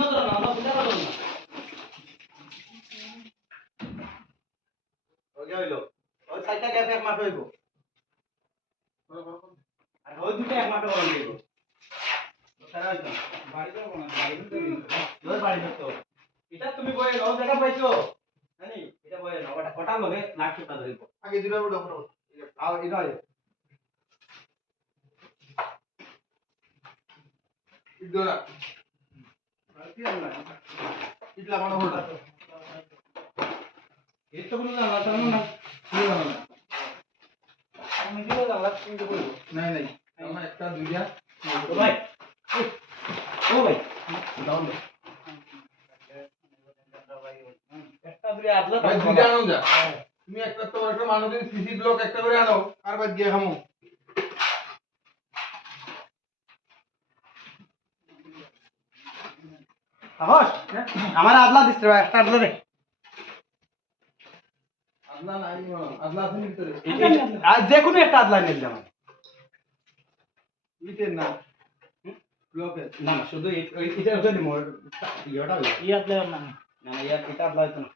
না তো না আমরা বুঝা পারলাম না ওকে হইলো ওই সাইডটা গ্যাপ এক মাপে হইবো আর ওই দুটো এক মাপে করন দিব সারা হইতো বাড়ি তো না বাড়ি তো এটা তুমি বই নাও জায়গা পাইছো জানি এটা বই নাও ওটা কটা লগে লাখ টাকা ধরিব আগে দিবা বড় বড় আও এটা ইদরা কি আনলা ইদলা কোন হলটা এত বড় না না না কি না আমি কি বললাম কিন্তু বলবো নাই নাই আমার একটা দুইটা ও ভাই ও ভাই দাও না একটা দুইটা আদলা ভাই দুইটা আনো যা তুমি একটা তো একটা মানুষ যদি সিসি ব্লক একটা করে আনো আর বাদ দিয়ে খামু সাহস আমার আদলা দিছ রে একটা আদলা দে আদলা নাই আদলা আছে ভিতরে আর যে কোনো একটা আদলা নিয়ে যাও ইতের না ব্লকে না না শুধু এটা হচ্ছে মোর ইয়াটা ই আদলা না না এটা আদলা হইতো না